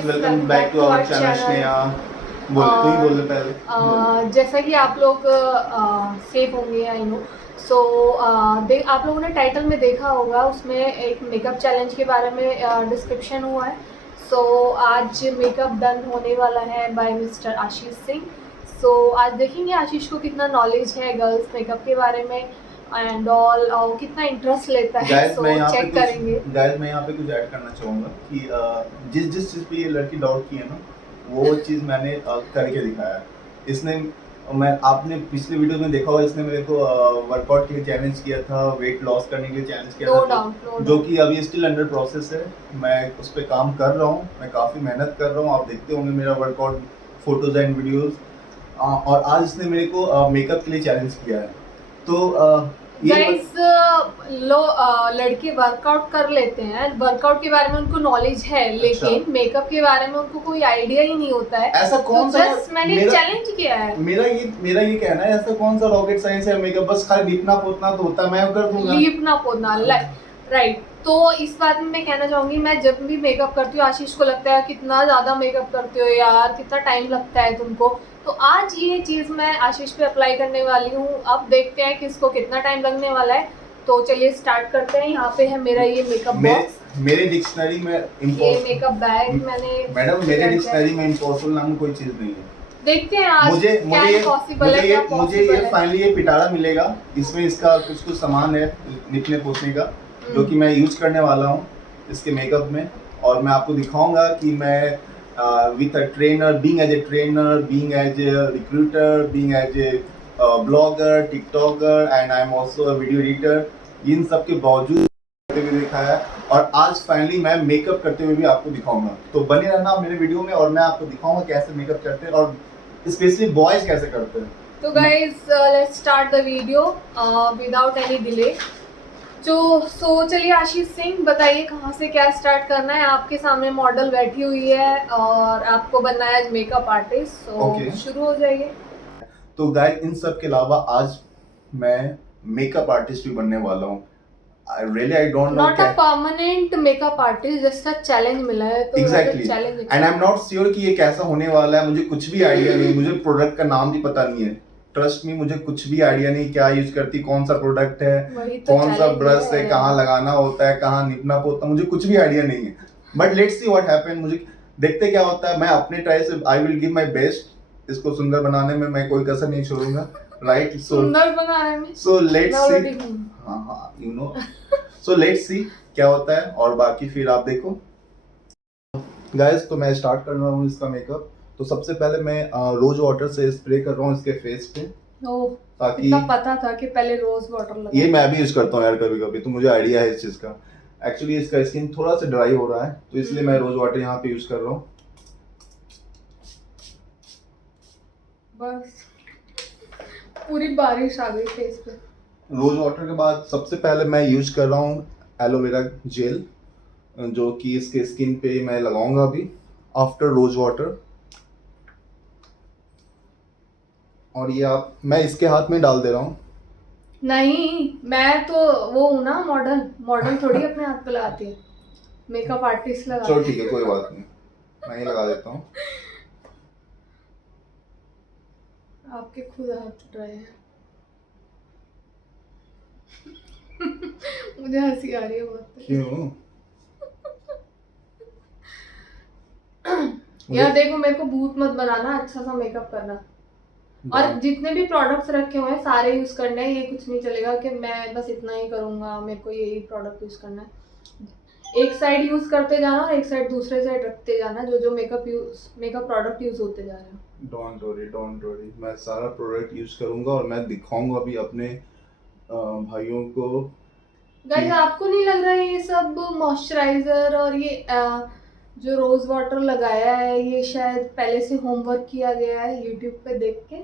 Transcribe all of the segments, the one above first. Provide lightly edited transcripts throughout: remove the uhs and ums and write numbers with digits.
Guys, welcome back to our channel. Sneha बोले, तू ही बोल ले पहले। जैसा कि आप लोग सेफ होंगे, आई नो। सो आप लोगों ने टाइटल में देखा होगा, उसमें एक मेकअप चैलेंज के बारे में डिस्क्रिप्शन हुआ है। सो आज मेकअप डन होने वाला है बाय मिस्टर आशीष सिंह। सो आज देखेंगे आशीष को कितना नॉलेज है गर्ल्स मेकअप के बारे में एंड ऑल, और कितना इंटरेस्ट लेता है। गाइस मैं सो यहाँ पे चेक करेंगे। गाइस मैं यहाँ पे कुछ ऐड करना चाहूँगा कि जिस जिस चीज़ पे ये लड़की डाउट की है ना, वो चीज़ मैंने करके दिखाया है। इसने आपने पिछले वीडियो में देखा होगा, इसने मेरे को वर्कआउट के लिए चैलेंज किया था, वेट लॉस करने के लिए चैलेंज किया था, जो कि अभी स्टिल अंडर प्रोसेस है। मैं उस पर काम कर रहा हूँ, मैं काफ़ी मेहनत कर रहा हूँ। आप देखते होंगे मेरा वर्कआउट फोटोज एंड वीडियोज़। और आज इसने मेरे को मेकअप के लिए चैलेंज किया है। तो गाइस, लड़के वर्कआउट कर लेते हैं, वर्कआउट के बारे में उनको नॉलेज है, लेकिन मेकअप के बारे में उनको कोई आइडिया ही नहीं होता है। ऐसा कौन सा मैंने चैलेंज किया है। मेरा ये कहना है, ऐसा कौन सा रॉकेट साइंस है मेकअप? बस खाली लिपना पोतना तो होता है, मैं कर दूंगा। लिपना पोतना, राइट। तो इस बात में मैं कहना चाहूंगी, मैं जब भी मेकअप करती हूँ आशीष को लगता है कितना ज़्यादा मेकअप करते हो यार, कितना टाइम लगता है तुमको। तो आज ये चीज़ मैं आशीष पे अप्लाई करने वाली हूँ। अब देखते हैं कि इसको कितना टाइम लगने वाला है। तो चलिए स्टार्ट करते हैं। यहाँ पे है मेरा ये मेकअप बॉक्स। मेरे डिक्शनरी में ये मेकअप बैग मैंने, मैडम मेरे डिक्शनरी में इम्पॉसिबल नाम कोई चीज़ नहीं है। देखते हैं आज मुझे ये फाइनली ये पिटारा मिलेगा। इसमें इसका कुछ सामान है निपने पोछने का, जो कि मैं यूज करने वाला हूँ इसके मेकअप में। और मैं आपको दिखाऊंगा कि मैं with a trainer, being as a trainer, being as a recruiter, being as a blogger, TikToker and I am also a video editor, इन सब के बावजूद करते हुए दिखाया। और आज फाइनली मैं मेकअप करते हुए भी आपको दिखाऊंगा। तो बने रहना मेरे वीडियो में और मैं आपको दिखाऊंगा कैसे मेकअप करते हैं और स्पेशली बॉयज कैसे करते हैं। तो guys, let's start the video without any delay. So चलिए आशीष सिंह, बताइए कहाँ से क्या स्टार्ट करना है। आपके सामने मॉडल बैठी हुई है और आपको बनना है मेकअप आर्टिस्ट। सो शुरू हो जाइए। तो गाइस, इन सब के अलावा आज मैं मेकअप आर्टिस्ट भी बनने वाला हूँ। I don't know. Not a permanent makeup artist, just a challenge मिला है तो exactly. And I'm not sure कि ये कैसा होने वाला है। मुझे कुछ भी आइडिया नहीं, मुझे प्रोडक्ट का नाम भी पता नहीं है। ट्रस्ट मी, मुझे कुछ भी आइडिया नहीं क्या यूज करती, कौन सा प्रोडक्ट है, कौन सा ब्रश है, कहाँ लगाना होता है, कहाँ निपना पोता, मुझे कुछ भी आइडिया नहीं है। But let's see what happen. मुझे देखते क्या होता है। मैं अपने ट्राई से I will give my best. इसको सुंदर बनाने में मैं कोई कसर नहीं छोड़ूंगा। राइट, सुंदर बनाने में। So let's see. हाँ, you know. So let's see क्या होता है और बाकी फिर आप देखो। गाइस, तो मैं स्टार्ट कर रहा हूँ इसका मेकअप। तो सबसे पहले मैं रोज वाटर से स्प्रे कर रहा हूँ इसके फेस पे, ताकि पता था कि पहले रोज वाटर लगा। ये मैं भी यूज करता हूँ यार कभी कभी, तो मुझे आइडिया है इस चीज का। एक्चुअली इसका स्किन थोड़ा सा ड्राई हो रहा है, तो इसलिए मैं रोज वाटर यहाँ पे यूज कर रहा हूँ। बस पूरी बारिश आ गई फेस पे। रोज वाटर के बाद सबसे पहले मैं यूज कर रहा हूँ एलोवेरा जेल, जो कि इसके स्किन पे मैं लगाऊंगा अभी आफ्टर रोज वाटर। और ये मैं इसके हाथ में डाल दे रहा हूँ। नहीं, मैं तो वो हूँ ना, मॉडल थोड़ी अपने हाथ पे लगाती है, मेकअप आर्टिस्ट लगा। चलो ठीक है, कोई बात नहीं, मैं ही लगा देता हूँ। आपके खुद हाथ ड्राई है। मुझे हंसी आ रही है बहुत। क्यों? यार देखो, मेरे को भूत मत बनाना, अच्छा सा मेकअप करना। और जितने भी प्रोडक्ट्स रखे हुए हैं सारे यूज करने हैं। ये कुछ नहीं चलेगा कि मैं बस इतना ही करूंगा, मेरे को यही प्रोडक्ट यूज करना है। एक साइड यूज करते जाना और एक साइड दूसरे साइड रखते जाना, जो मेकअप प्रोडक्ट यूज होते जा रहे हैं। डोंट वरी, मैं सारा प्रोडक्ट यूज करूंगा और मैं दिखाऊंगा अभी अपने भाइयों को। गाइस, आपको नहीं लग रहा है ये सब मॉइस्चराइजर और ये जो रोज वाटर लगाया है, ये शायद पहले से होमवर्क किया गया है यूट्यूब पे देख के?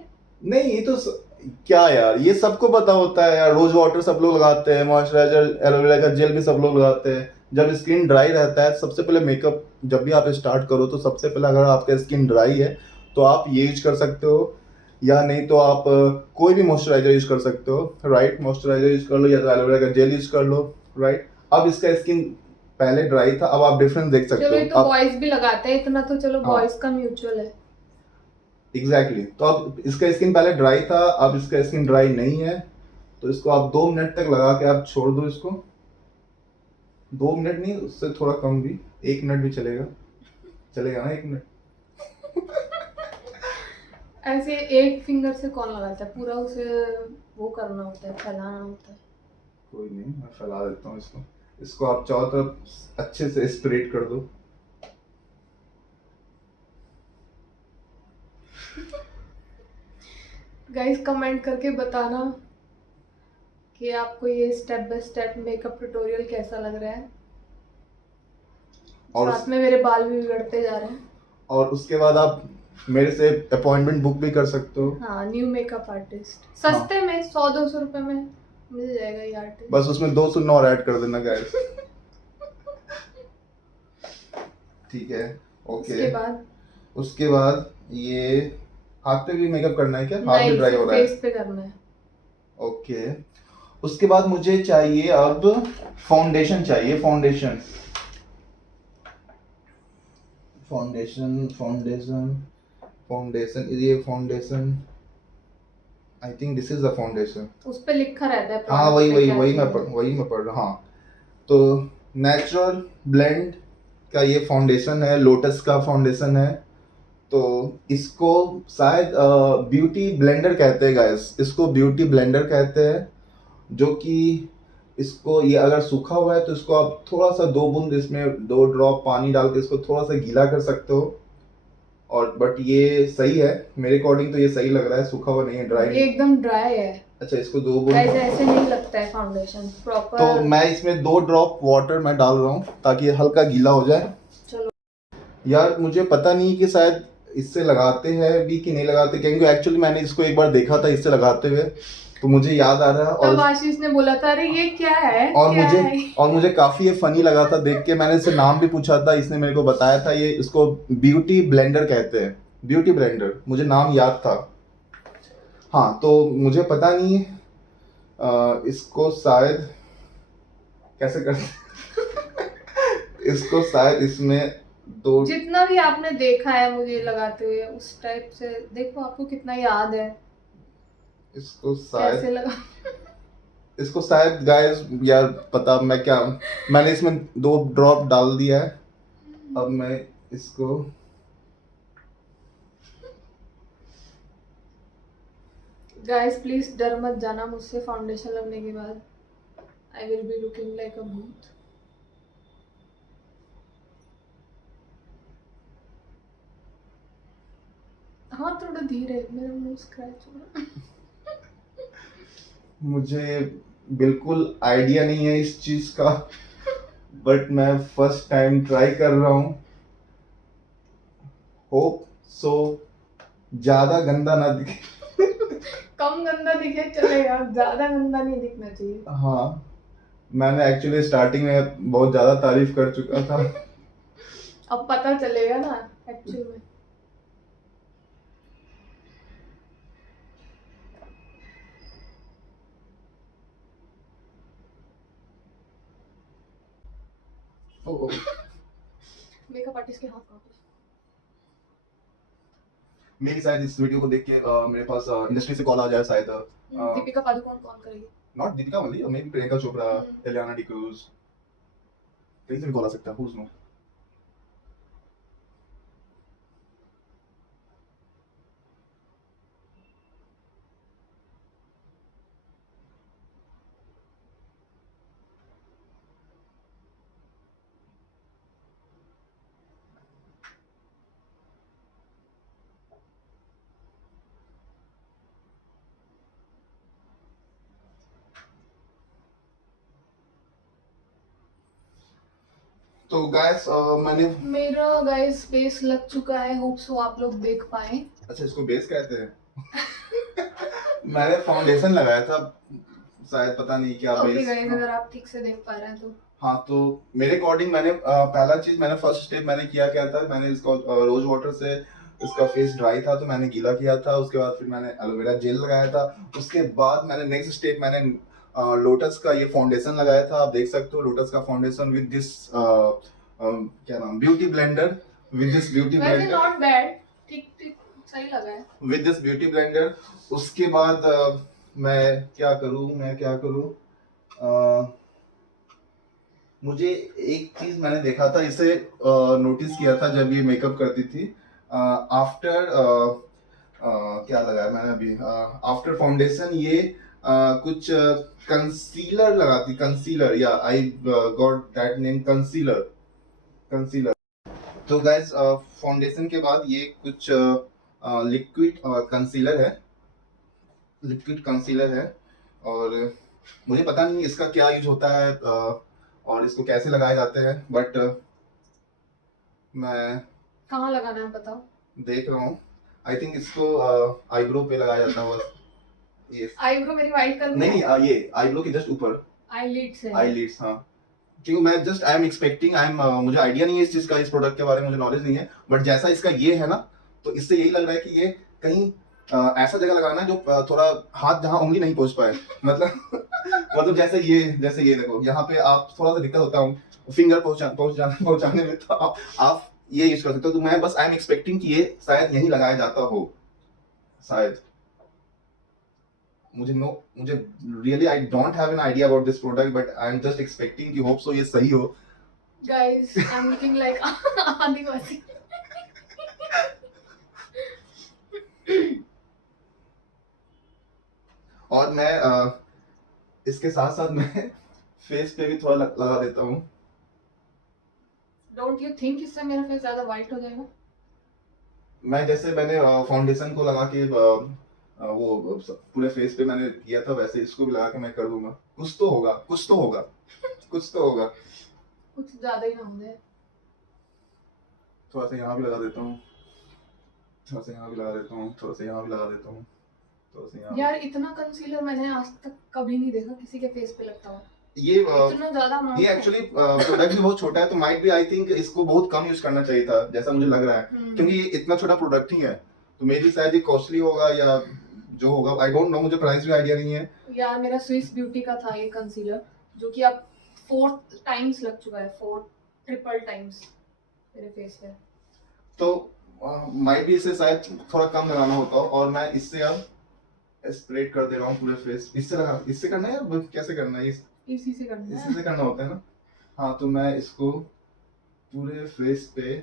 नहीं, ये तो क्या यार, ये सबको पता होता है यार। रोज वाटर सब लोग लगाते हैं, मॉइस्चराइजर एलोवेरा का जेल भी सब लोग लगाते हैं। जब स्किन ड्राई रहता है, सबसे पहले मेकअप जब भी आप स्टार्ट करो, तो सबसे पहले अगर आपका स्किन ड्राई है तो आप ये यूज कर सकते हो, या नहीं तो आप कोई भी मॉइस्चराइजर यूज कर सकते हो। राइट, मॉइस्चराइजर यूज कर लो या तो एलोवेरा का जेल यूज कर लो। राइट, अब इसका स्किन पहले ड्राई था, अब आप डिफरेंस देख सकते चलो हो। ये तो बॉयज भी लगाते हैं इतना, तो चलो हाँ। बॉयज का म्यूचुअल है। एग्जैक्टली तो अब इसका स्किन पहले ड्राई था, अब इसका स्किन ड्राई नहीं है, तो इसको आप 2 मिनट तक लगा के आप छोड़ दो इसको। 2 मिनट नहीं, उससे थोड़ा कम भी, 1 मिनट भी चलेगा, चलेगा ना 1 मिनट। ऐसे एक फिंगर से कौन लगाता है, पूरा उसे वो करना होता है, फैलाना होता है। कोई नहीं, मैं फैला देता हूँ इसको। इसको आप चारों तरफ अच्छे से स्प्रेड कर दो। गाइस कमेंट करके बताना कि आपको ये step by step makeup tutorial कैसा लग रहा है। और साथ में मेरे बाल भी बिगड़ते जा रहे हैं। और उसके बाद आप मेरे से अपॉइंटमेंट बुक भी कर सकते हो। हाँ, न्यू मेकअप आर्टिस्ट सस्ते में 100-200 रुपए में मिल जाएगा ये आर्टिस्ट। बस उसमें 2 शून्य और ऐड कर देना गाइस। ठीक है, ओके। उसके बाद ये हाथ पे भी मेकअप करना है क्या? हाथ भी ड्राई हो रहा है, फेस पे करना है। ओके। उसके बाद मुझे चाहिए अब फाउंडेशन चाहिए, फाउंडेशन ये foundation, I think this is the foundation. उस पे लिखा रहता है। हाँ वही मैं पढ़ रहा। हाँ, तो नेचुरल ब्लेंड का ये फाउंडेशन है, लोटस का फाउंडेशन है। तो इसको शायद ब्यूटी ब्लेंडर कहते हैं गाइस, इसको ब्यूटी ब्लेंडर कहते हैं। जो कि इसको, ये अगर सूखा हुआ है तो इसको आप थोड़ा सा 2 बूंद इसमें 2 ड्रॉप पानी डाल के इसको थोड़ा सा गीला कर सकते हो। और बट ये सही है मेरे अकॉर्डिंग, तो ये सही लग रहा है, सूखा हुआ नहीं है, ड्राई। ये एकदम ड्राई है। अच्छा, इसको 2 बूंद ऐसे नहीं लगता है फाउंडेशन प्रॉपर। तो मैं इसमें 2 ड्रॉप वाटर मैं डाल रहा हूँ ताकि ये हल्का गीला हो जाए। चलो यार मुझे पता नहीं कि शायद इससे लगाते हैं भी कि नहीं लगाते, क्योंकि एक्चुअली मैंने इसको एक बार देखा था इससे लगाते हुए, तो मुझे याद आ रहा है। तब आशीष ने बोला था अरे ये क्या है, और मुझे काफी ये फनी लगा था देख के। मैंने इससे नाम भी पूछा था, इसने मेरे को बताया था ये इसको ब्यूटी ब्लेंडर कहते हैं, ब्यूटी ब्लेंडर, मुझे नाम याद था। हाँ, तो मुझे पता नहीं इसको शायद कैसे करते इसको शायद इसमें 2, जितना भी आपने देखा है मुझे लगाते हुए उस टाइप से देखो, आपको कितना याद है। इसको शायद कैसे लगा इसको शायद गाइस यार पता मैं क्या, मैंने इसमें 2 ड्रॉप डाल दिया है। अब मैं इसको गाइस प्लीज डर मत जाना मुझसे, फाउंडेशन लगने के बाद I will be looking like अ भूत। हाँ थोड़ा धीरे, मेरा मुंह स्क्रैच हो रहा है। मुझे बिल्कुल आइडिया नहीं है इस चीज का, बट मैं फर्स्ट टाइम ट्राई कर रहा हूँ। होप सो ज्यादा गंदा ना दिखे। कम गंदा दिखे चलेगा, ज्यादा गंदा नहीं दिखना चाहिए। हाँ, मैंने एक्चुअली स्टार्टिंग में बहुत ज्यादा तारीफ कर चुका था। अब पता चलेगा ना एक्चुअल में। मेकअप आर्टिस्ट के हाथ कांप रहे। मेरी शायद इस वीडियो को देख के मेरे पास इंडस्ट्री से कॉल आ जाए शायद। दीपिका पादुकोण कौन करेगी? Not Deepika only, maybe Priyanka Chopra, Ileana D'Cruz, कहीं से भी कॉल आ सकता है, हु नो। तो गाइस मैंने मेरा गाइस बेस लग चुका है, होप सो आप लोग देख पाए। अच्छा, इसको बेस कहते हैं। मैंने फाउंडेशन लगाया था, शायद पता नहीं क्या ओके बेस। गाइस अगर आप ठीक से देख पा रहे हैं तो हाँ, तो मेरे अकॉर्डिंग मैंने पहला चीज, मैंने फर्स्ट स्टेप मैंने किया क्या था, मैंने इसको रोज वाटर से, इसका फेस ड्राई था तो मैंने गीला किया था। उसके बाद फिर मैंने एलोवेरा जेल लगाया था। उसके बाद मैंने नेक्स्ट स्टेप मैंने लोटस का ये फाउंडेशन लगाया था, आप देख सकते हो लोटस का फाउंडेशन विद दिस क्या नाम, beauty blender, with this beauty वैसे ब्लेंडर, नॉट बैड, ठीक ठीक सही लगा है। With this beauty blender. उसके बाद मैं क्या करूँ, मुझे एक चीज मैंने देखा था, इसे नोटिस किया था जब ये मेकअप करती थी। आफ्टर क्या लगाया मैंने अभी, आफ्टर फाउंडेशन ये कुछ कंसीलर लगाती, कंसीलर, या I got that name, concealer, concealer. तो गाइस फाउंडेशन के बाद ये कुछ लिक्विड कंसीलर है, लिक्विड कंसीलर है। और मुझे पता नहीं इसका क्या यूज होता है और इसको कैसे लगाए जाते हैं, बट मैं कहाँ लगाना है बताओ। देख रहा हूँ। आई थिंक इसको आईब्रो पे लगाया जाता है बस। ये आईब्रो मेरी वाइट कर नहीं, ये आईब्रो के जस्ट ऊपर, आईलिड्स है। आईलिड्स, हाँ। क्योंकि मैं जस्ट आई एम एक्सपेक्टिंग, मुझे आइडिया नहीं है इस चीज का, इस प्रोडक्ट के बारे में मुझे नॉलेज नहीं है, बट जैसा इसका ये है ना, तो इससे यही लग रहा है कि ये कहीं ऐसा जगह लगाना है जो थोड़ा हाथ जहाँ उंगली नहीं पहुंच पाए, मतलब मतलब जैसे ये देखो, यहाँ पे आप थोड़ा सा दिक्कत होता हूँ फिंगर पहुंचाने में, तो आप ये यूज कर सकते हो। तो मैं बस आई एम एक्सपेक्टिंग कि ये शायद यही लगाया जाता हो, शायद। मुझे really I don't have an idea about this product, but I am just expecting कि होप सो ये सही हो। Guys I am looking like आदिवासी। और मैं इसके साथ साथ मैं फेस पे भी थोड़ा लगा देता हूँ। डोंट यू थिंक इससे मेरा फेस ज्यादा वाइट हो जाएगा? मैंने फाउंडेशन को लगा के वो पूरे फेस पे मैंने किया था, वैसे इसको भी लगा के मैं कर दूंगा। कुछ तो होगा, कुछ तो होगा, कुछ तो होगा। कुछ ज्यादा ही ना हो जाए। थोड़ा सा यहाँ भी लगा देता हूँ, थोड़ा सा यहाँ भी लगा देता हूँ, थोड़ा सा यहाँ भी लगा देता हूँ, थोड़ा सा यहाँ। यार इतना कंसीलर मैंने आज तक कभी नहीं देखा किसी के फेस पे लगता हुआ। ये इतना ज्यादा amount ये है। एक्चुअली प्रोडक्ट भी बहुत छोटा है, तो माइट भी आई थिंक इसको बहुत कम यूज करना चाहिए था, जैसा मुझे लग रहा है, क्योंकि ये इतना छोटा प्रोडक्ट ही है, तो मेरी शायद ये कॉस्टली होगा या जो होगा, आई डोंट नो, मुझे प्राइस भी आइडिया नहीं है। यार मेरा स्विस ब्यूटी का था ये कंसीलर, जो कि अब 4 टाइम्स लग चुका है, 4 ट्रिपल टाइम्स मेरे फेस पे। तो माइट भी इसे शायद थोड़ा कम लगाना होता, और मैं इससे अब स्प्रेड कर दे रहा हूँ पूरे फेस। इससे करना है या कैसे करना है? इसी से करना इसी है। से करना होता है ना? हाँ, तो मैं इसको पूरे फेस पे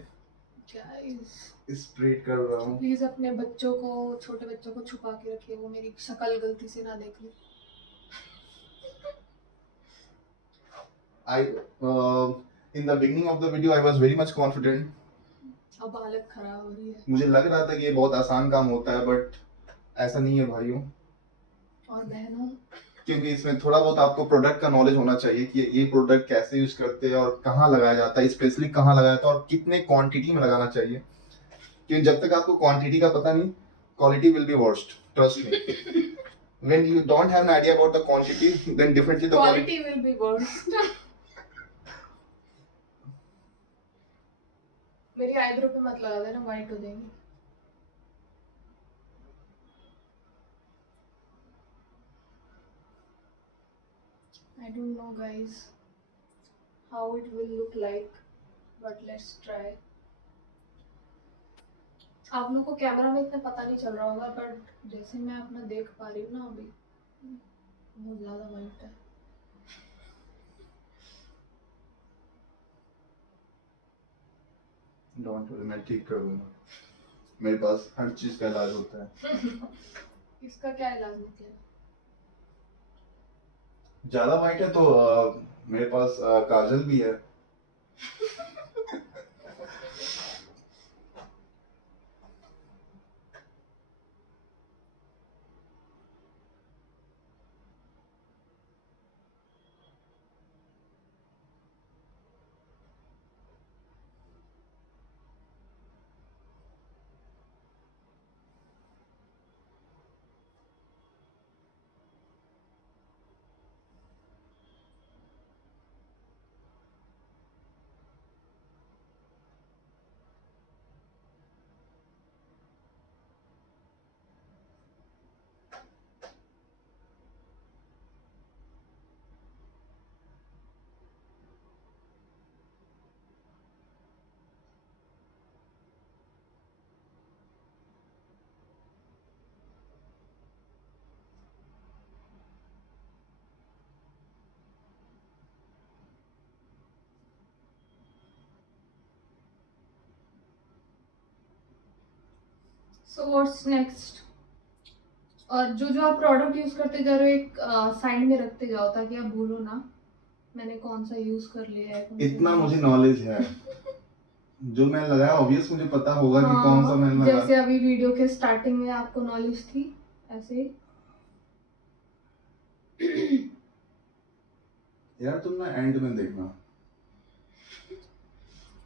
गाइस स्प्रेड कर रहा हूँ। प्लीज अपने बच्चों को, छोटे बच्चों को छुपा के रखिए, वो मेरी शक्ल गलती से ना देख ले। In the beginning of the video I was very much confident. अब हालत खराब हो रही है। मुझे लग रहा था कि ये बहुत आसान काम होता है, बट ऐसा नहीं है भाइयों और बहनों, क्योंकि इसमें थोड़ा बहुत आपको प्रोडक्ट का नॉलेज होना चाहिए कि ये प्रोडक्ट कैसे यूज करते हैं और कहाँ लगाया जाता है, स्पेशली कहाँ लगाया जाता है और कितने क्वांटिटी में लगाना चाहिए, क्योंकि जब तक आपको क्वांटिटी का पता नहीं, quality will be worst, trust me. When you don't have an idea about the quantity, then definitely the quality will be worse. मेरी आईब्रो पे मत लगा देना, वाइट हो जाएंगी। I don't know guys how it will look like, but let's try. आप लोगों को कैमरा में इतना पता नहीं चल रहा होगा, बट जैसे मैं अपना देख पा रही हूँ ना अभी, बहुत ज्यादा वाइट है। डोंट वरी, मैं ठीक कर दूंगा, मेरे पास हर चीज का इलाज होता है। इसका क्या इलाज निकलेगा? ज्यादा वाइट है तो मेरे पास काजल भी है। So what's next? और जो जो आप प्रोडक्ट यूज करते जा रहे हो एक साइड में रखते जाओ ताकि आप भूलो ना मैंने कौन सा यूज कर लिया है, कौन सा इतना नहीं। मुझे नॉलेज है, जो मैं लगाया ऑब्वियस मुझे पता होगा कि कौन सा मैंने लगाया। जैसे अभी वीडियो के स्टार्टिंग में आपको नॉलेज थी ऐसे ही। यार तुम ना एंड में देखना।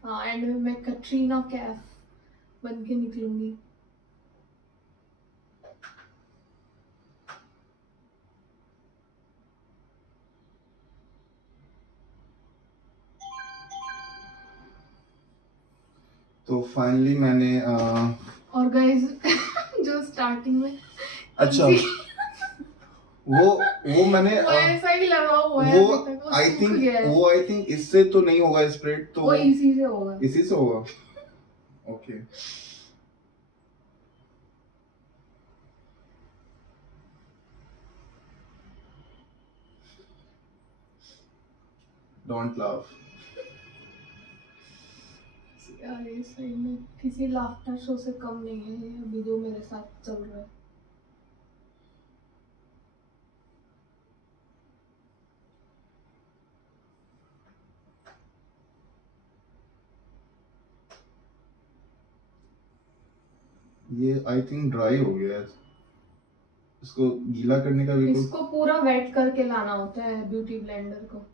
हाँ, एंड में मैं कटरीना कैफ बन के निकलूंगी। तो फाइनली मैंने और गाइस जो स्टार्टिंग में अच्छा वो मैंने वो ऐसा ही लगा हुआ है वो अभी तक, वो आई सूख थिंक गया है। वो आई थिंक इससे तो नहीं होगा स्प्रेड, तो वो इसी से होगा। इसी से होगा। Okay don't laugh. यार ये सही में किसी लाफ्टर शो से कम नहीं है ये अभी जो मेरे साथ चल रहा है। ये आई थिंक ड्राई हो गया है, इसको गीला करने का भी इसको पूरा वेट करके लाना होता है ब्यूटी ब्लेंडर को,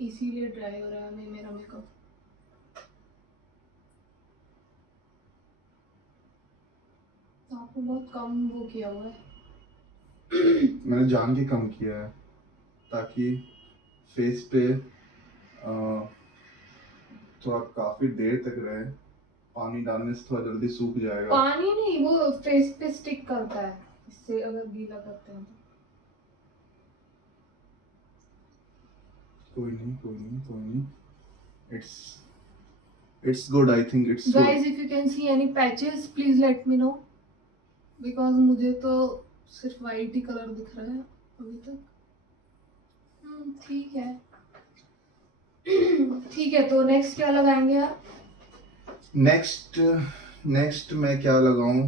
इसीलिए ड्राई हो रहा है मेरा मेकअप। आपने बहुत कम वो किया हुआ है। मैंने जान के कम किया है ताकि फेस पे थोड़ा काफी देर तक रहे, पानी डालने से थोड़ा जल्दी सूख जाएगा। पानी नहीं, वो फेस पे स्टिक करता है इससे अगर गीला करते हैं तो। कोई नहीं, it's good, I think it's good. Guys if you can see any patches please let me know, because मुझे तो सिर्फ वाइट ही कलर दिख रहा है अभी तक। ठीक है ठीक है, तो नेक्स्ट क्या लगाएंगे आप? नेक्स्ट मैं क्या लगाऊं?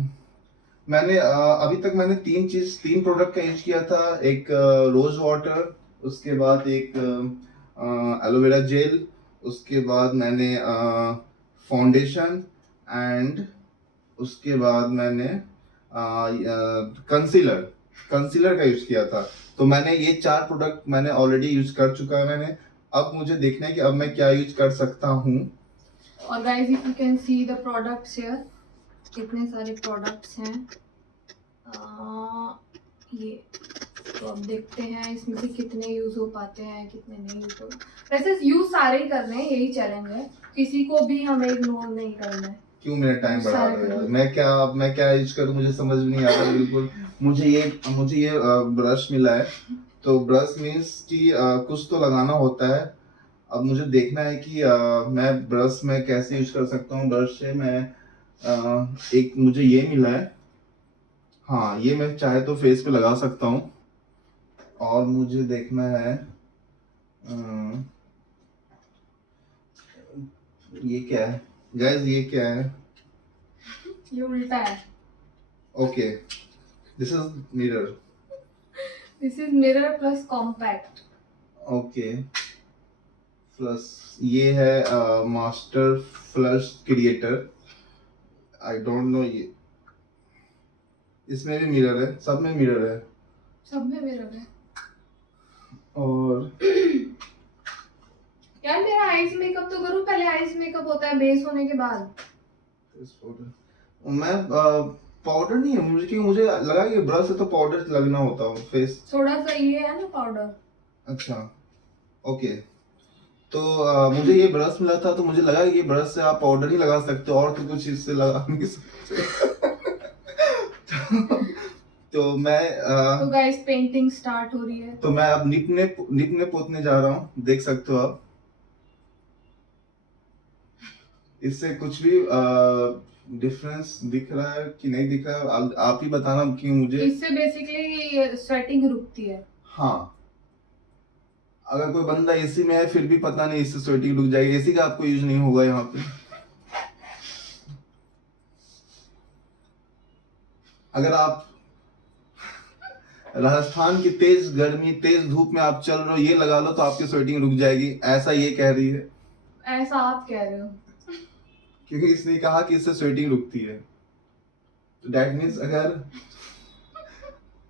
मैंने अभी तक मैंने तीन प्रोडक्ट का यूज किया था। एक रोज वाटर, उसके बाद एक एलोवेरा जेल, उसके बाद मैंने फाउंडेशन एंड उसके बाद मैंने कंसीलर का यूज किया था। तो मैंने ये 4 प्रोडक्ट मैंने ऑलरेडी यूज कर चुका है मैंने। अब मुझे देखना है कि अब मैं क्या यूज कर सकता हूँ। और guys if you can see the products here, कितने सारे प्रोडक्ट्स हैं ये। तो अब देखते हैं इसमें से कितने यूज हो पाते हैं कितने नहीं यूज हो। वैसे यूज सारे ही करने हैं, यही चैलेंज है, किसी को भी हमें इग्नोर नहीं करना है। क्यों मेरा टाइम बढ़ा रहे हो? मैं क्या यूज करूं, मुझे समझ में नहीं आता बिल्कुल। मुझे ये ब्रश मिला है, तो ब्रश मीन्स कि कुछ तो लगाना होता है। अब मुझे देखना है कि मैं ब्रश में कैसे यूज कर सकता हूँ। ब्रश से मैं एक मुझे ये मिला है, हाँ ये मैं चाहे तो फेस पे लगा सकता हूँ। और मुझे देखना है ये क्या है गाइस, ये क्या है? ये उल्टा है। Okay this is mirror. This is mirror plus compact. Okay plus ये है master flush creator. I don't know, ये इसमें भी मिरर है, सब में मिरर है। सब में मिरर है। और यार मेरा आईज मेकअप तो करूं, पहले आईज मेकअप होता है बेस होने के बाद। मैं पाउडर नहीं है मुझे, क्योंकि मुझे लगा कि ब्रश से तो पाउडर लगना होता है फेस। थोड़ा सा ये है ना पाउडर। अच्छा ओके, तो मुझे ये ब्रश मिला था तो मुझे लगा कि ये ब्रश से आप पाउडर ही लगा सकते हो और तो कुछ इससे लगा नहीं सकते। तो मैं तो गाइस पेंटिंग स्टार्ट हो रही है। तो मैं अब निपने पोतने जा रहा हूँ, देख सकते हो आप। इससे कुछ भी डिफरेंस दिख रहा है कि नहीं दिख रहा है, आप ही बताना कि मुझे। इससे बेसिकली स्वेटिंग रुकती है। हाँ, अगर कोई बंदा एसी में है फिर भी पता नहीं इससे स्वेटिंग रुक जाएगी। एसी का आपको यूज नहीं होगा यहाँ पे। अगर आप राजस्थान की तेज गर्मी तेज धूप में आप चल रहे हो, ये लगा लो तो आपकी स्वेटिंग रुक जाएगी, ऐसा ये कह रही है। ऐसा आप कह रहे हो? क्योंकि इसने कहा कि इससे स्वेटिंग रुकती है, तो दैट मीन्स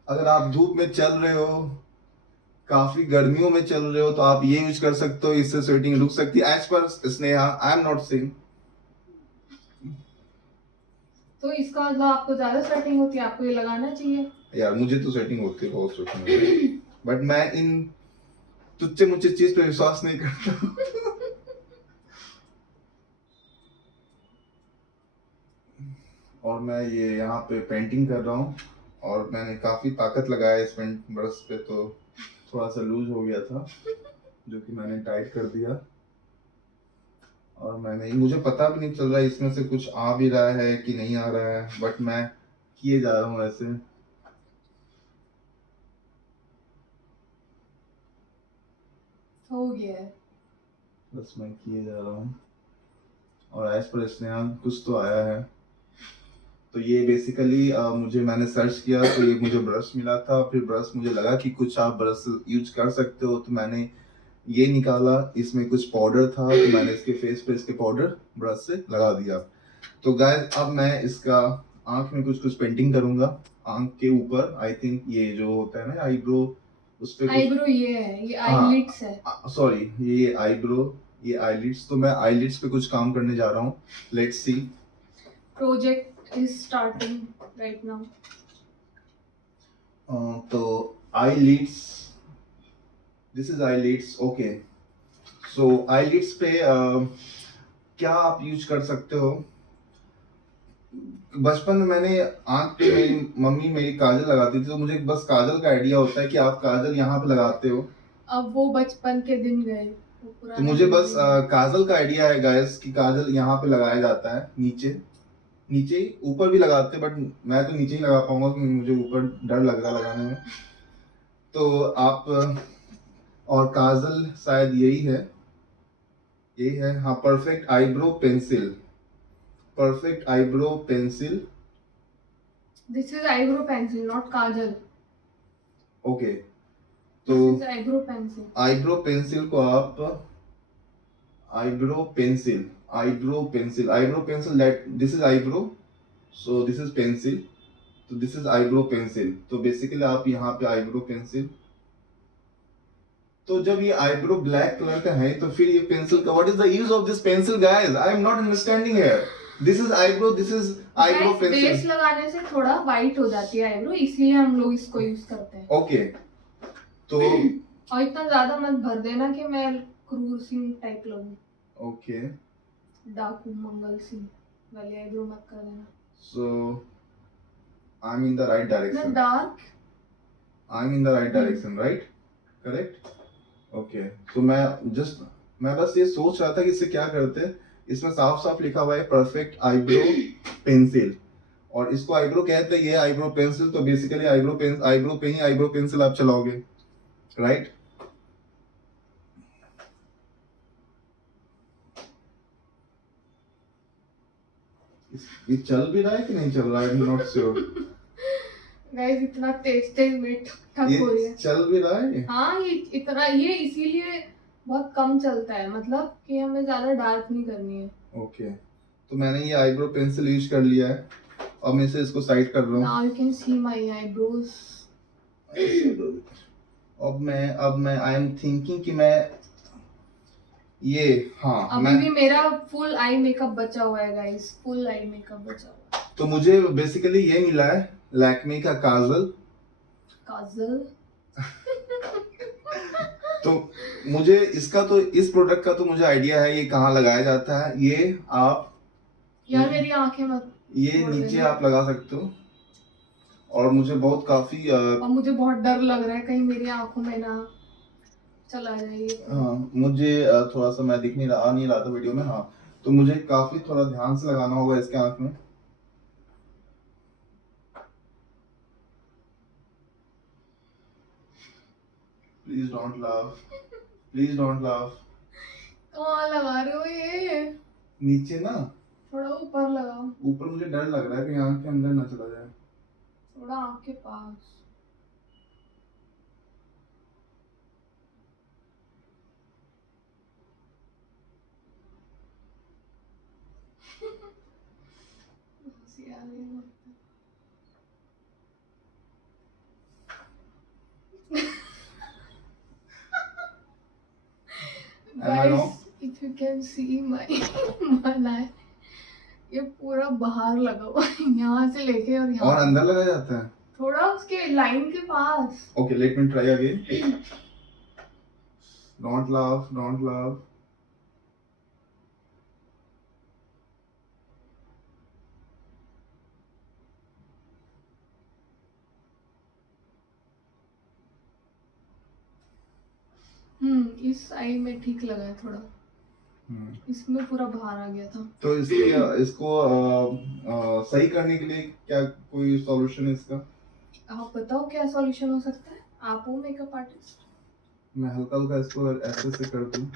अगर आप धूप में चल रहे हो, काफी गर्मियों में चल रहे हो, तो आप ये यूज कर सकते हो, इससे स्वेटिंग रुक सकती है, as per Sneha. I am not saying. तो इसका मतलब आपको ज्यादा स्वेटिंग होती है, आपको ये लगाना चाहिए। यार मुझे तो स्वेटिंग होती है, बहुत स्वेटिंग होती है, बट मैं इन तुच्छ मुच्छ चीज पे विश्वास नहीं करता। और मैं ये यहाँ पे पेंटिंग कर रहा हूँ, और मैंने काफी ताकत लगाया इस पेंट ब्रश पे, तो थोड़ा सा लूज हो गया था, जो कि मैंने टाइट कर दिया। और मुझे पता भी नहीं चल रहा इसमें से कुछ आ भी रहा है कि नहीं आ रहा है, बट मैं किए जा रहा हूँ ऐसे। हो गया है, बस मैं किए जा रहा हूँ, और एज पर स्नेहा कुछ तो आया है। तो ये बेसिकली मैंने सर्च किया तो ये मुझे ब्रश मिला था, फिर ब्रश मुझे लगा कि कुछ आप ब्रश यूज कर सकते हो, तो मैंने ये निकाला, इसमें कुछ पाउडर था, तो मैंने इसके फेस पे इसके पाउडर ब्रश से लगा दिया। तो गाइस अब मैं इसका आंख में कुछ कुछ पेंटिंग करूंगा, आंख के ऊपर। आई थिंक ये जो होता है ना आईब्रो, उस पे आईब्रो ये है, ये आईलिड्स है, सॉरी ये आईब्रो, ये आईलिड्स। तो मैं आईलिड्स पे कुछ काम करने जा रहा हूँ, let's see. Project is starting right now. तो eyelids, this is eyelids, okay. So eyelids पे क्या आप यूज कर सकते हो? बचपन में मैंने आंख पे मेरी मम्मी मेरी काजल लगाती थी, तो मुझे बस काजल का आइडिया होता है कि आप काजल यहाँ पे लगाते हो। अब वो बचपन के दिन गए, तो मुझे बस काजल का आइडिया है गाइस कि काजल यहाँ पे लगाया जाता है, नीचे नीचे ही, ऊपर भी लगाते हैं, बट मैं तो नीचे ही लगा पाऊंगा क्योंकि मुझे ऊपर डर लग रहा लगाने में। तो आप और काजल शायद यही है, ये है हाँ, perfect eyebrow pencil, perfect eyebrow pencil. This is eyebrow pencil not kajal, okay, this तो is eyebrow pencil. Eyebrow pencil को आप eyebrow pencil, eyebrow pencil, eyebrow pencil, that this is eyebrow, so this is pencil, तो this is eyebrow pencil. तो basically आप यहाँ पे eyebrow pencil, तो जब ये आईब्रो ब्लैक कलर का है, तो फिर ये पेंसिल का what is the use of this pencil guys? I am not understanding here. This is eyebrow, this is eyebrow pencil. Base लगाने से थोड़ा वाइट हो जाती है आईब्रो, इसलिए हम लोग इसको यूज करते हैं। ओके, तो और इतना ज्यादा मत भर देना कि मैं क्रूर सिंह टाइप लगूं, ओके, डाकू मंगल सिंह वाली आईब्रो मत कर देना। so I'm in the right The direction. dark, I'm in the right direction, right? Correct? Okay. तो मैं बस ये सोच रहा था कि इससे क्या करते हैं। इसमें साफ साफ लिखा हुआ है परफेक्ट आईब्रो पेंसिल, और इसको आईब्रो कहते हैं, ये आईब्रो पेंसिल। तो बेसिकली आईब्रो पे ही आईब्रो पेंसिल आप चलाओगे, राइट? ये चल भी रहा है कि नहीं चल रहा है? आई एम नॉट श्योर। गाइस इतना तेज तेज में ठक हो रही ये है। चल भी रहा है? हाँ ये इतना, ये इसीलिए बहुत कम चलता है, मतलब कि हमें ज्यादा डार्क नहीं करनी है। ओके, तो मैंने ये आईब्रो पेंसिल यूज कर लिया है, अब मैं इसे इसको साइड कर रहा हूँ। Now you can see my eyebrows. अब मैं आई एम थिंकिंग कि मैं ये हाँ अभी भी मेरा फुल आई मेकअप बचा हुआ है गाइस, फुल आई मेकअप बचा हुआ है। तो मुझे बेसिकली ये मिला है लैक्मे का काजल। काजल तो मुझे इसका तो इस प्रोडक्ट का तो मुझे आइडिया है ये कहाँ लगाया जाता है। ये आप यार मेरी आंखें मत, ये नीचे आप लगा सकते हो, और मुझे बहुत काफी और मुझे बहुत डर लग रहा है कहीं मेरी आंखों में ना चला जाए ये। हाँ मुझे थोड़ा सा मैं दिख नहीं रहा, आ नहीं रहा था वीडियो में। हाँ तो मुझे काफी थोड़ा ध्यान से लगाना होगा इसके आंख में। Please don't laugh, please don't laugh. कहाँ लगा रहे हो ये? नीचे ना, थोड़ा ऊपर लगाओ। ऊपर मुझे डर लग रहा है कि आंख के अंदर ना चला जाए। थोड़ा आँख के पास। हंसी आ रही है। Am I wrong? Guys, if you can see my one eye, ये पूरा बाहर लगा हुआ है, यहाँ से लेके और और यहाँ अंदर लगा जाता है। थोड़ा उसके लाइन के पास। Okay, let me try again. Don't laugh, don't laugh. इस आई में ठीक लगा है थोड़ा, इसमें पूरा बाहर आ गया था। तो इसको सही करने के लिए क्या कोई सॉल्यूशन है इसका? आप बताओ क्या सॉल्यूशन हो सकता है? आप हो मेकअप आर्टिस्ट। मैं हल्का हल्का इसको ऐसे से कर दूं,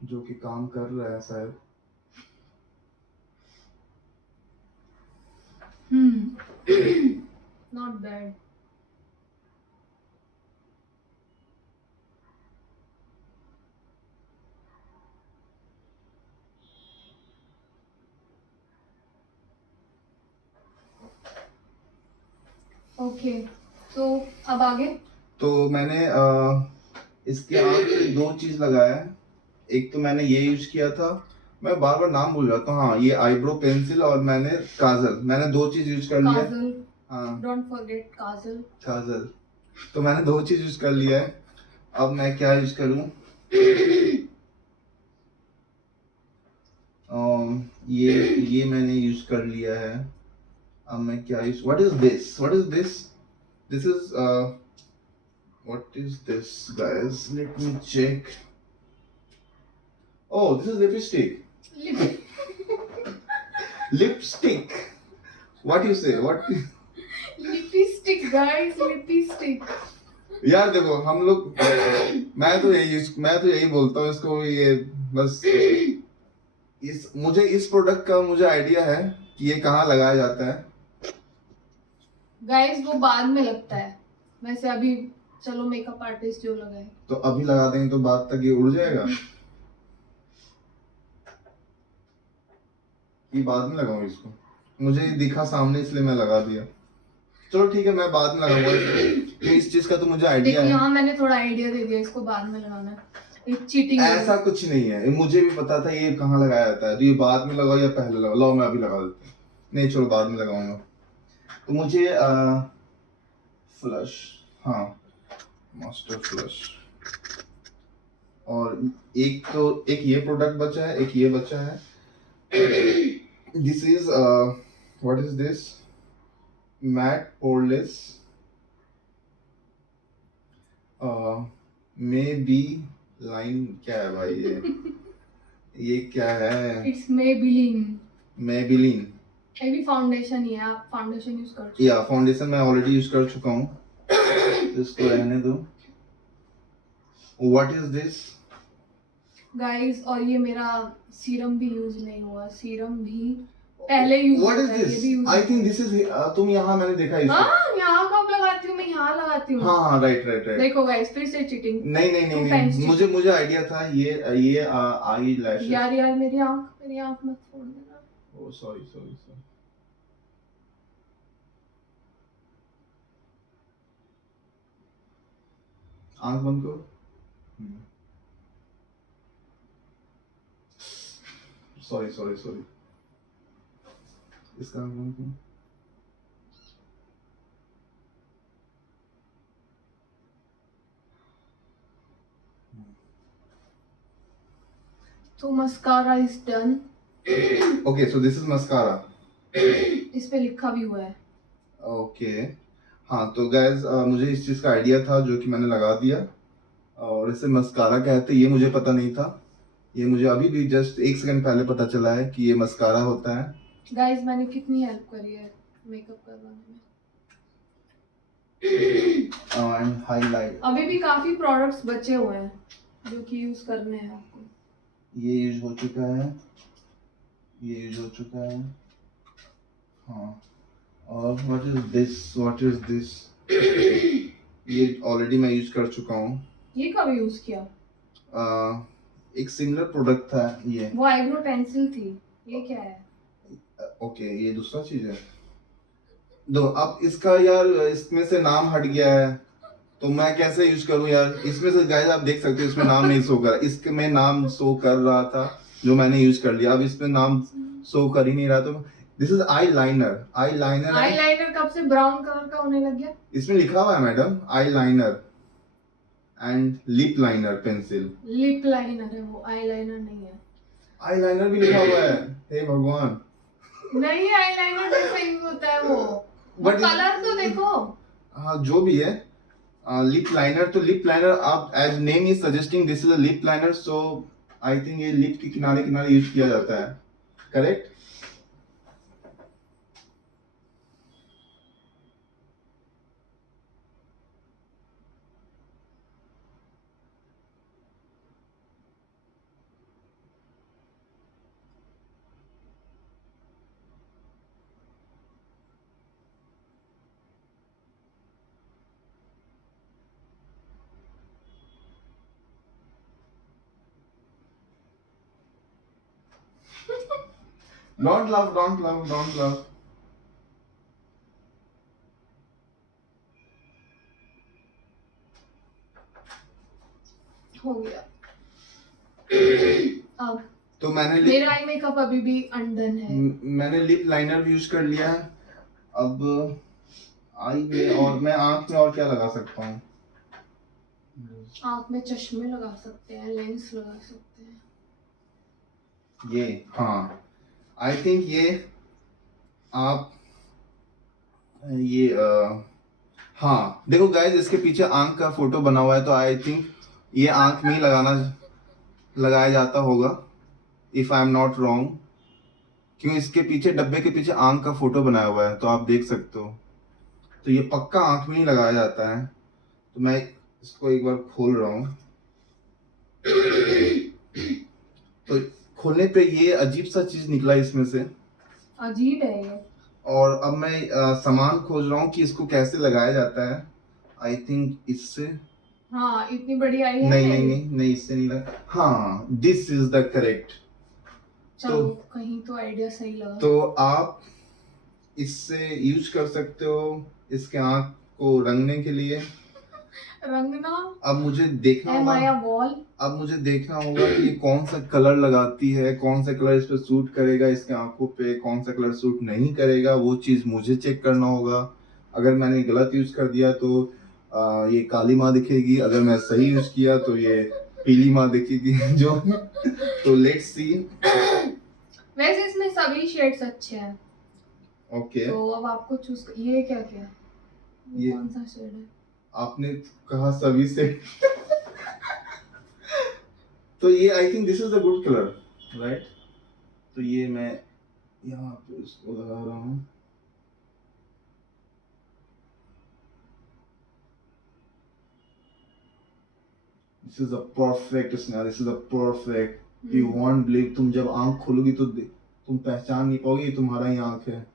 जो कि काम कर रहा है शायद। Not bad. ओके, तो अब आगे। तो मैंने इसके आगे दो चीज लगाया है। एक तो मैंने ये यूज किया था, मैं बार बार नाम भूल जाता हूँ। हाँ, ये आईब्रो पेंसिल और मैंने काजल, मैंने दो चीज यूज कर लिया है। काजल, हाँ, डोंट फॉरगेट काजल। काजल, तो मैंने दो चीज यूज कर लिया है। अब मैं क्या यूज करूँ? ये मैंने यूज कर लिया है। अब मैं क्या use, what is this, what is this, this is what is this, guys? Let me check. Oh, this is lipstick. Lipstick. What you say? What? Lipstick guys, lipstick. यार देखो हम लोग, मैं तो यही बोलता हूँ इसको, ये बस मुझे इस प्रोडक्ट का मुझे आइडिया है कि ये कहाँ लगाया जाता है। गाइस वो बाद में लगता है, वैसे अभी चलो मेकअप आर्टिस्ट जो लगाए। तो अभी लगा देंगे तो बाद तक ये उड़ जाएगा। ये बाद में लगाऊं इसको, मुझे दिखा सामने इसलिए मैं लगा दिया। चलो ठीक है, मैं बाद में लगाऊंगा। इस चीज का तो मुझे आइडिया है। यहाँ मैंने थोड़ा आइडिया दे दिया, इसको बाद में लगाना है। चीटिंग ऐसा कुछ नहीं है, मुझे भी पता था ये कहाँ लगाया जाता है। तो ये बाद में लगाओ या पहले लगाओ? लो मैं अभी लगा देता हूँ। नहीं चलो बाद में लगाऊंगा। तो मुझे फ्लश, हाँ मास्टर फ्लश, और एक ये प्रोडक्ट बचा है, एक ये बचा है। This is what is this, matte poreless may be line. क्या है भाई ये क्या है? It's Maybelline. मेबेलिन, ये भी फाउंडेशन ही है, आप फाउंडेशन यूज कर चुके या फाउंडेशन मैं ऑलरेडी यूज कर चुका हूँ, इसको रहने दो। What is this guys? और ये मेरा सीरम भी यूज नहीं हुआ, सीरम भी पहले यूज व्हाट इज होता है, ये दिस? भी use. I think this is, तुम यहाँ मैंने देखा है इसको। हाँ, यहाँ कब लगाती हूँ मैं? यहाँ लगाती हूँ। हाँ राइट राइट राइट। देखो गाइस, फिर से चीटिंग। नहीं, मुझे आइडिया था ये आई लैशेस। यार मेरी आंख मत फोड़ देना। ओ सॉरी। आंख बंद करो। सॉरी, इसका आंख बंद करो। तो mascara is done. Okay, so this is mascara. इस पे लिखा भी हुआ है। ओके हाँ, तो गाइस मुझे इस चीज का आइडिया था जो कि मैंने लगा दिया, और इसे मस्कारा कहते हैं, ये मुझे पता नहीं था। ये मुझे अभी भी जस्ट 1 सेकंड पहले पता चला है कि ये मस्कारा होता है। गाइस मैंने कितनी हेल्प करी है मेकअप करवाने में। एंड हाईलाइट, अभी भी काफी प्रोडक्ट्स बचे हुए हैं जो कि यूज करने हैं आपको। ये यूज हो चुका है। ये यूज हो चुका है। हाँ, और व्हाट इज दिस ये ऑलरेडी मैं यूज कर चुका हूँ। ये कब यूज किया? एक सिमिलर प्रोडक्ट था ये। वो आईब्रो पेंसिल थी, ये क्या है? ओके, ये दूसरा चीज है। दो, अब इसका यार इसमें से नाम हट गया है, तो मैं कैसे यूज करूं यार? इसमें से गाइस आप देख सकते हो इसमें नाम नहीं शो कर रहा, इसमें नाम शो कर रहा था जो मैंने यूज कर लिया, अब इसमें नाम शो कर ही नहीं रहा। तो this is eye liner. Eyeliner कब से ब्राउन कलर का होने लग गया? इसमें लिखा हुआ है madam, eye liner and lip liner pencil. Lip liner है वो, आईलाइनर नहीं है। आई लाइनर भी लिखा हुआ है, हे भगवान। नहीं, आईलाइनर जैसा यूज होता है वो। But कलर तो देखो। हाँ, जो भी है, लिप लाइनर, तो लिप लाइनर आप as name is suggesting this is a lip liner, so I think ये लिप के किनारे किनारे यूज किया जाता है, करेक्ट? Don't love. हो गया। अब तो मैंने मेरा आई मेकअप अभी भी अनडन है। मैंने लिप लाइनर भी यूज कर लिया है। अब आई में, और मैं आंख में और क्या लगा सकता हूँ? आंख में चश्मे लगा सकते हैं, लेंस लगा सकते हैं। ये, हाँ, आई थिंक ये आप ये हाँ देखो गाइस, इसके पीछे आंख का फोटो बना हुआ है, तो आई थिंक ये आंख में ही लगाया जाता होगा, if I am not wrong, क्यों इसके पीछे, डब्बे के पीछे आंख का फोटो बनाया हुआ है, तो आप देख सकते हो। तो ये पक्का आंख में ही लगाया जाता है। तो मैं इसको एक बार खोल रहा हूँ। तो खोलने पे ये अजीब सा चीज निकला इसमें से। अजीब है ये। और अब मैं सामान खोज रहा हूँ कि इसको कैसे लगाया जाता है। आई थिंक इससे, हाँ, इतनी बड़ी आई है। नहीं, इससे नहीं लगा। हाँ, दिस इज द करेक्ट। चलो, कहीं तो आइडिया सही लगा। तो आप इससे यूज कर सकते हो इसके आंख को रंगने के लिए। रंगना। अब मुझे देखना होगा, अब मुझे देखना होगा कि ये कौन सा कलर लगाती है, कौन सा कलर इस पे सूट करेगा, इसके आंखों पे कौन सा कलर सूट नहीं करेगा, वो चीज मुझे चेक करना होगा। अगर मैंने गलत यूज कर दिया तो ये काली माँ दिखेगी, अगर मैं सही यूज किया तो ये पीली माँ दिखेगी। जो तो लेट्स सी। वैसे इसमें सभी शेड्स अच्छे हैं। ओके, तो अब आपको चूज, ये क्या क्या ये कौन सा शेड है? आपने कहा सभी से। तो ये I think this is the good colour, right? तो ये मैं यहाँ पे इसको लगा रहा हूँ। This is a perfect Sneha, this is a perfect. You won't believe, तुम जब आंख खोलोगी तो तुम पहचान नहीं पाओगी ये तुम्हारा ही आंख है।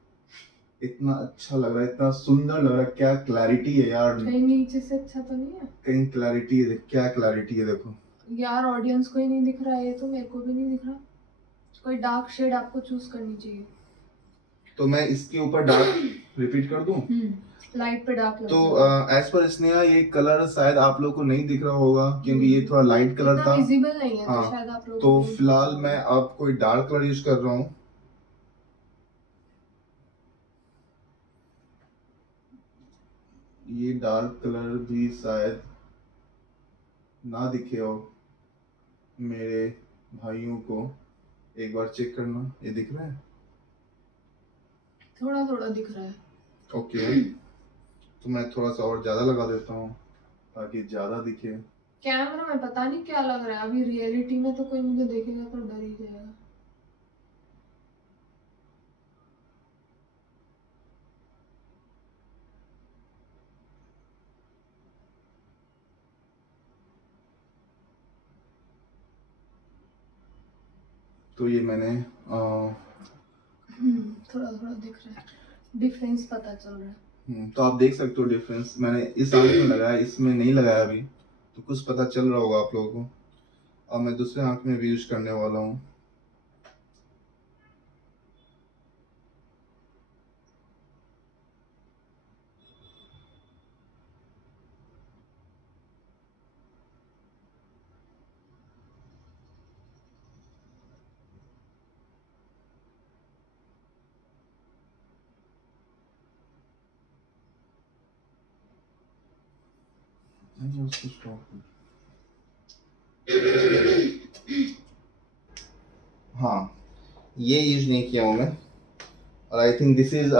इतना अच्छा लग रहा है, इतना सुंदर लग रहा है, क्या क्लैरिटी है यार। कहीं नीचे से अच्छा तो नहीं है? कहीं क्लैरिटी है, क्या क्लैरिटी है देखो यार, ऑडियंस को ही नहीं दिख रहा है, ये तो मेरे को भी नहीं दिख रहा। कोई डार्क शेड आपको चूज करनी चाहिए। तो मैं इसके ऊपर डार्क रिपीट कर दूं? लाइट पे डार्क तो एज पर स्नेहा ये कलर शायद आप लोग को नहीं दिख रहा होगा, क्योंकि ये थोड़ा लाइट कलर था, विजिबल नहीं है। हाँ, तो शायद आप लोग तो फिलहाल मैं अब कोई डार्क कलर यूज कर रहा हूँ। ये डार्क कलर भी शायद ना दिखे हो मेरे भाइयों को, एक बार चेक करना, ये दिख रहा है? थोड़ा थोड़ा दिख रहा है। ओके, तो मैं थोड़ा सा और ज्यादा लगा देता हूँ ताकि ज्यादा दिखे। कैमरा में पता नहीं क्या लग रहा है, अभी रियलिटी में तो कोई मुझे देखेगा तो डर ही जाएगा। तो ये मैंने थोड़ा थोड़ा दिख रहा है, डिफरेंस पता चल रहा है। तो आप देख सकते हो डिफरेंस। मैंने इस आंख में लगाया, इसमें नहीं लगाया अभी, तो कुछ पता चल रहा होगा आप लोगों को। और मैं दूसरे आंख में भी यूज करने वाला हूँ। नहीं, उसको stop कर। हाँ, ये यूज नहीं किया हूँ मैं। और आई थिंक दिस इज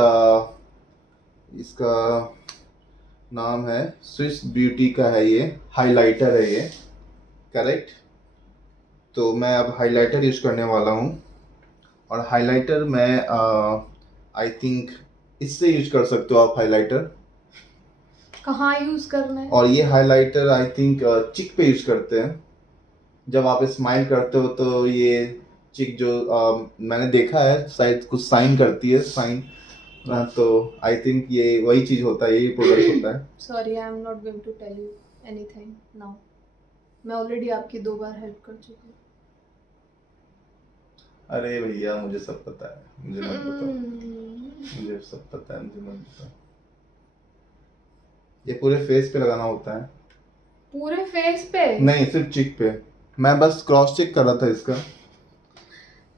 इसका नाम है स्विस ब्यूटी का है, ये हाइलाइटर है ये, करेक्ट। तो मैं अब हाइलाइटर यूज करने वाला हूँ। और हाइलाइटर मैं आई थिंक इससे यूज कर सकते हो आप हाइलाइटर। कहाँ यूज करना है? और ये हाइलाइटर आई थिंक चिक पे यूज करते हैं। जब आप स्माइल करते हो तो ये चिक जो मैंने देखा है शायद कुछ साइन करती है, साइन। तो आई थिंक ये वही चीज होता है, यही प्रोडक्ट होता है। Sorry, I am not going to tell you anything now. मैं ऑलरेडी आपकी 2 बार हेल्प कर चुकी हूँ। अरे भैया, मुझे सब पता है, मुझे मत बताओ। मुझे सब पता है, मुझे मत बताओ। ये पूरे फेस पे लगाना होता है? पूरे फेस पे नहीं, सिर्फ चिक पे। मैं बस क्रॉस चेक कर रहा था इसका।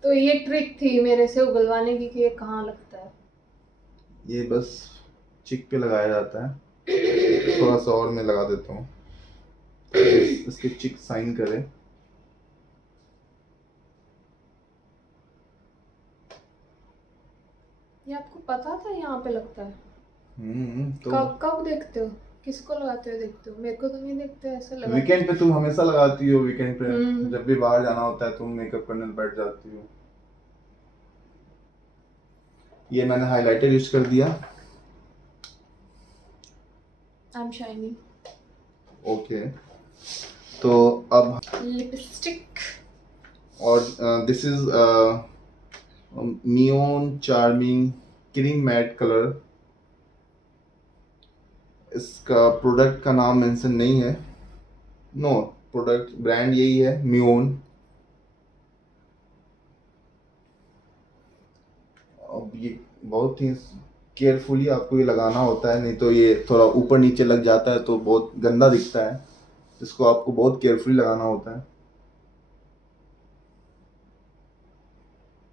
तो ये ट्रिक थी मेरे से उगलवाने की कि ये कहाँ लगता है। ये बस चिक पे लगाया जाता है। थोड़ा सा और मैं लगा देता हूँ, इसके चिक साइन करे। ये आपको पता था यहाँ पे लगता है? तो कब कब देखते हो? किसको लगाते हो देखते हो? मेरे को तो नहीं देखते, ऐसा लगा। वीकेंड पे तुम हमेशा लगाती हो, वीकेंड पे हम्म। जब भी बाहर जाना होता है तुम मेकअप करने बैठ जाती हो। ये मैंने हाइलाइटर यूज कर दिया। I am shiny. ओके, तो अब लिपस्टिक। और this is neon charming cream matte colour. इसका प्रोडक्ट का नाम मेंशन नहीं है। नो, प्रोडक्ट ब्रांड यही है, म्यून। अब ये बहुत ही केयरफुली आपको ये लगाना होता है, नहीं तो ये थोड़ा ऊपर नीचे लग जाता है तो बहुत गंदा दिखता है। इसको आपको बहुत केयरफुली लगाना होता है।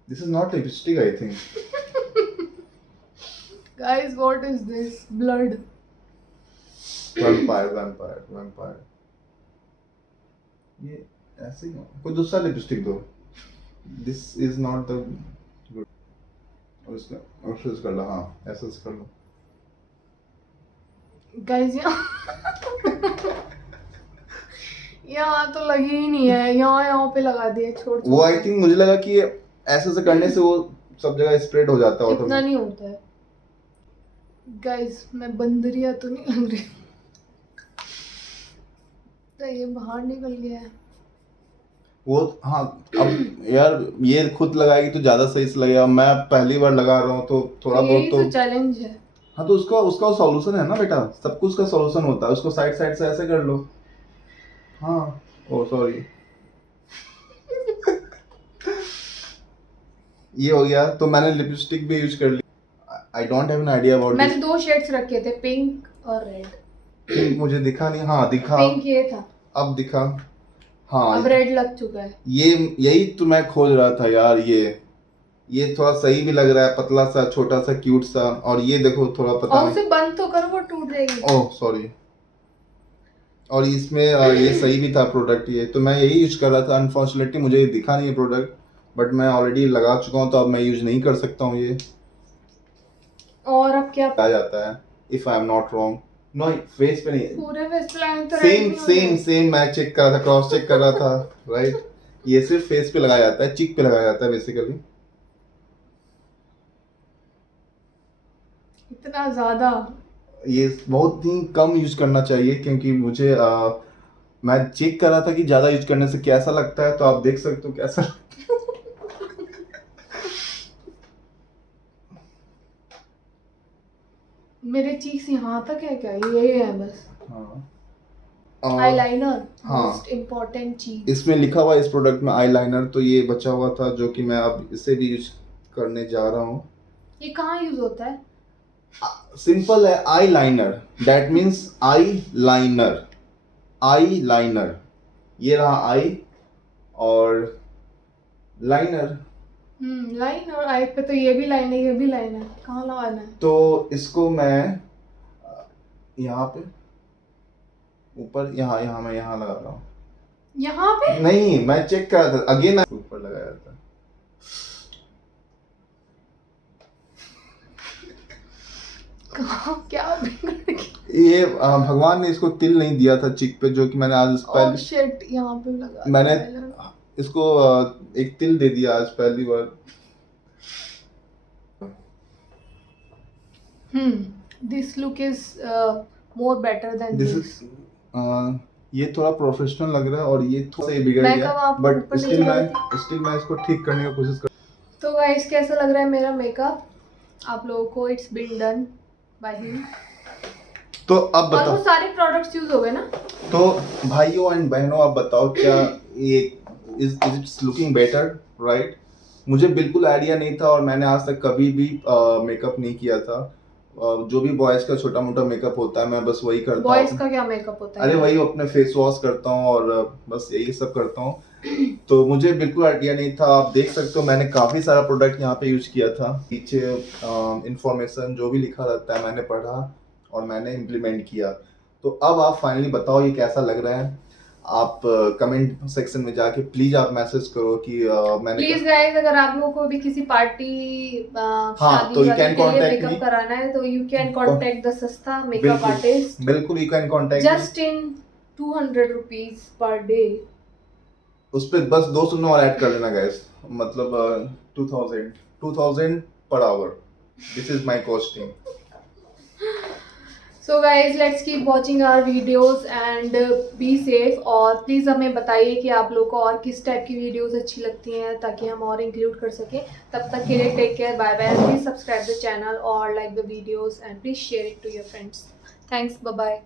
This is not lipstick I think. Guys, what is this? Blood. Vampire vampire vampire. ये ऐसे ही कोई दूसरा लिपस्टिक दो। This is not the good. और इसका ऐसे कर लो, हाँ ऐसे कर लो। गाइस, यहाँ तो लगी ही नहीं है, यहाँ पे लगा दिया छोड़। वो आई थिंक मुझे लगा कि ऐसे से करने से वो सब जगह स्प्रेड हो जाता है। इतना नहीं होता है गाइस, मैं बंदरिया तो नहीं लग रही। तो ये बाहर निकल गया है वो। हाँ, अब यार ये खुद लगाएगी तो ज्यादा सही से लगेगा। मैं पहली बार लगा रहा हूँ तो थोड़ा बहुत यही तो चैलेंज है। हाँ, तो उसका उसका सॉल्यूशन है ना बेटा, सब कुछ का सॉल्यूशन होता है। उसको साइड साइड से ऐसे कर लो। हाँ, ओ सॉरी। ये हो गया। तो मैंने लिपस्टिक भी यूज कर ली। I don't have an idea about मैंने 2 शेड्स रखे थे, पिंक और रेड। दिस। मुझे दिखा नहीं। हाँ दिखा, पिंक ये था, अब दिखा। हाँ, अब रेड लग चुका है। ये यही तो मैं खोज रहा था यार। ये थोड़ा सही भी लग रहा है, पतला सा छोटा सा क्यूट सा। और ये देखो थोड़ा पता और नहीं। उसे बंद तो करो, वो टूट जाएगी। Oh sorry. और इसमें ये सही भी था प्रोडक्ट। ये तो मैं यही यूज कर रहा था। अनफॉर्चुनेटली मुझे ये दिखा नहीं है प्रोडक्ट, बट मैं ऑलरेडी लगा चुका हूँ तो अब मैं यूज नहीं कर सकता हूँ ये। और अब क्या आ जाता है if I am not wrong. No, face पे नहीं, पूरे फेस पे लगाएंगे तो सेम सेम सेम मैं चेक कर रहा था, क्रॉस चेक कर रहा था। राइट, ये सिर्फ फेस पे लगाया जाता है, चिक पे लगाया जाता है बेसिकली। इतना ज्यादा ये बहुत ही कम यूज करना चाहिए क्योंकि मुझे मैं चेक कर रहा था कि ज्यादा यूज करने से कैसा लगता है। तो आप देख सकते हो कैसा मेरे चीक्स यहाँ तक है क्या? ये है बस हाँ आईलाइनर, हाँ। मोस्ट इम्पोर्टेंट चीज। इसमें लिखा हुआ है इस प्रोडक्ट में आईलाइनर, तो ये बचा हुआ था जो कि मैं अब इसे भी यूज करने जा रहा हूँ। ये कहाँ यूज होता है? सिंपल है, eye liner, that means eye liner, eye liner. ये रहा आई और लाइनर। लाइन और आई पे तो ये भी लाइन है, ये भी लाइन है, कहाँ लगाना है? तो इसको मैं यहाँ पे ऊपर, यहाँ यहाँ मैं यहाँ लगा रहा हूँ। यहाँ पे नहीं, मैं चेक कर रहा था, अगेन ऊपर लगाया था। कहाँ क्या बिगड़ गया? ये भगवान ने इसको तिल नहीं दिया था चिक पे, जो कि मैंने आज ओह शिट, यहाँ पे लगा मैंने दिया। इसको एक तिल दे दिया आज पहली बार। This look is more better than this this. Is ये थोड़ा प्रोफेशनल लग रहा है और ये थोड़ा सा बिगड़ मैं गया, कब आपको बट ऊपर नहीं स्टिल लगाती? मैं इसको ठीक करने की कोशिश कर। तो गाइस कैसा लग रहा है मेरा मेकअप आप लोगों को? It's been done by him. तो अब बताओ, ऑलमोस्ट सारे प्रोडक्ट्स यूज हो गए ना? तो भाइयों एंड बहनों आप बताओ, क्या ये is it's looking better, right? मुझे बिल्कुल आइडिया नहीं था और मैंने आज तक कभी भी मेकअप नहीं किया था। जो भी बॉयज का छोटा मोटा मेकअप होता है मैं बस वही करता हूँ। बॉयज का क्या मेकअप होता है? अरे वही अपने फेस वॉश करता हूँ और बस यही सब करता हूँ। तो मुझे बिल्कुल आइडिया नहीं था। आप देख सकते हो मैंने काफी सारा प्रोडक्ट यहाँ पे यूज किया था। पीछे इंफॉर्मेशन जो भी लिखा रहता है मैंने पढ़ा और मैंने इम्प्लीमेंट किया। तो अब आप फाइनली बताओ ये कैसा लग रहा है। आप कमेंट सेक्शन में जाके प्लीज आप मैसेज करो कि मैंने प्लीज गाइस, अगर आप लोगों को भी किसी पार्टी शादी तो you वादी can के लिए contact मेकअप me. कराना है तो यू कैन कांटेक्ट द सस्ता मेकअप आर्टिस्ट बिल्कुल you can contact just in 200 rupees per day. उस पे बस 2 शून्य और ऐड कर देना गाइस, मतलब 2000 पर hour. This is my costing. So guys let's keep watching our videos and be safe. और प्लीज़ हमें बताइए कि आप लोग को और किस टाइप की वीडियोस अच्छी लगती हैं ताकि हम और इंक्लूड कर सकें। तब तक के लिए take care, bye bye. Please subscribe the channel और like the videos and please share it to your friends. Thanks, bye bye.